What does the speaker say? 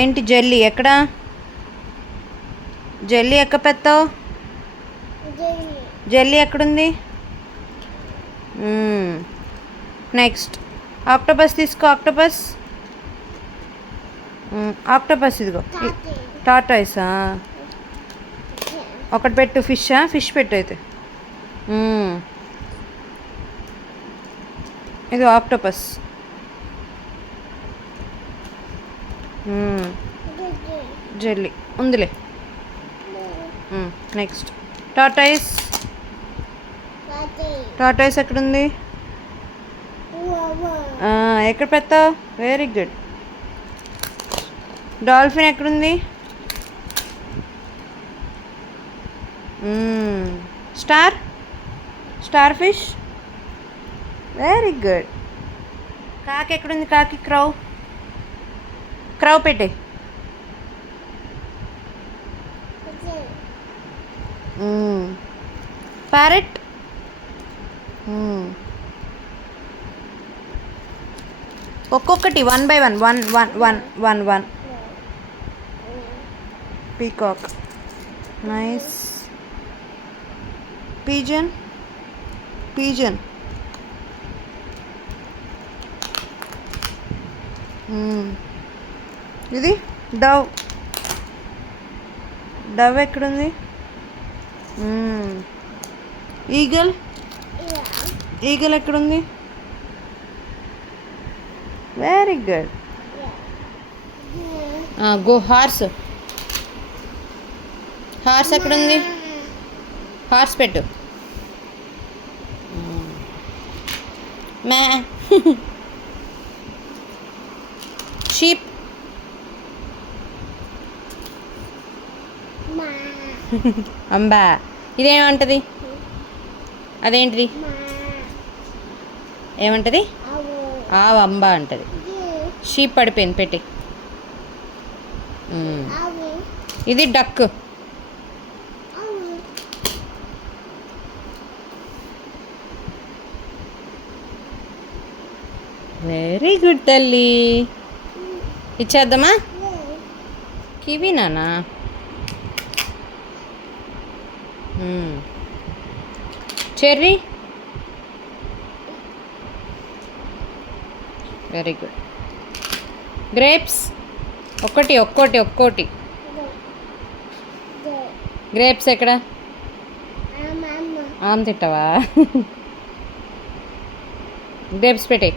ఏంటి జెల్లీ ఎక్కడ? జెల్లీ ఎక్క పెడతావు? జెల్లీ ఎక్కడుంది? నెక్స్ట్ ఆక్టోపస్ తీసుకో. ఆక్టోపస్ ఆక్టోపస్ ఇదిగో. టాటాయిసా? ఒకటి పెట్టు. ఫిష్ పెట్టు అయితే. ఇది ఆక్టోపస్. జెల్లీ ఉందిలే. Next tortoise. టాటాయిస్ ఎక్కడుంది? ఎక్కడ పెడతావు? Very good. డాల్ఫిన్ ఎక్కడుంది? Star fish. Very good. కాకి ఎక్కడుంది? కాకి. క్రౌ పెట్టే. ప్యారెట్. ఒక్కొక్కటి 1 by 1. పీకాక్. నైస్. పీజన్. ఇది డవ్ ఎక్కడుంది? ఈగల్ ఎక్కడుంది? Very good. గో. హార్స్ ఎక్కడుంది? హార్స్ పెట్టు. మే. షీప్. అంబా. ఇదేమంటది? అదేంటిది? ఏమంటది? ఆవు. అంబా అంటది. షీప్ పడిపోయింది. పెట్టి. ఇది డక్. వెరీ గుడ్ తల్లి. ఇచ్చేద్దామా? కివి నానా. చెర్రీ. Very good. గ్రేప్స్. ఒక్కోటి. గ్రేప్స్ ఎక్కడ? ఆమ్ తింటావా? గ్రేప్స్ పెట్టే.